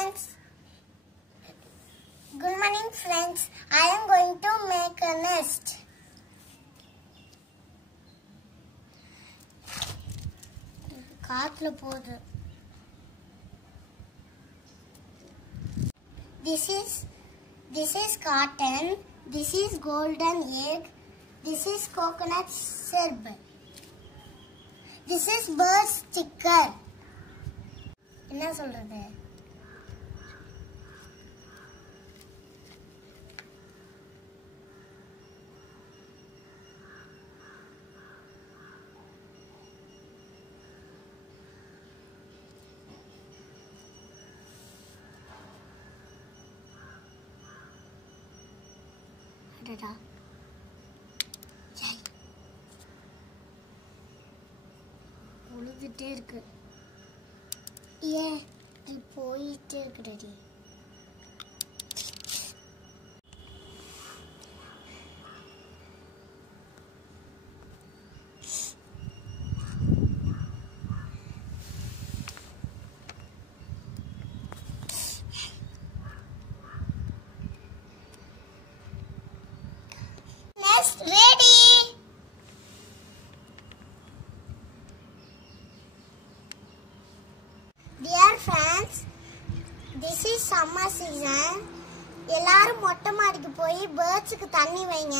friends. Good morning friends. I am going to make a nest. காத்துல போகுது. This is cotton. This is golden egg. This is coconut shell. This is bird sticker. என்ன சொல்றது? அடடா. உழுதுட்டே இருக்கு. ஏன் இது போயிட்டே இருக்குடி. Nest ready. Dear friends, this is summer season. எல்லாரும் மொட்டை மாடிக்கு போய் பேர்ட்ஸ்க்கு தண்ணி வைங்க.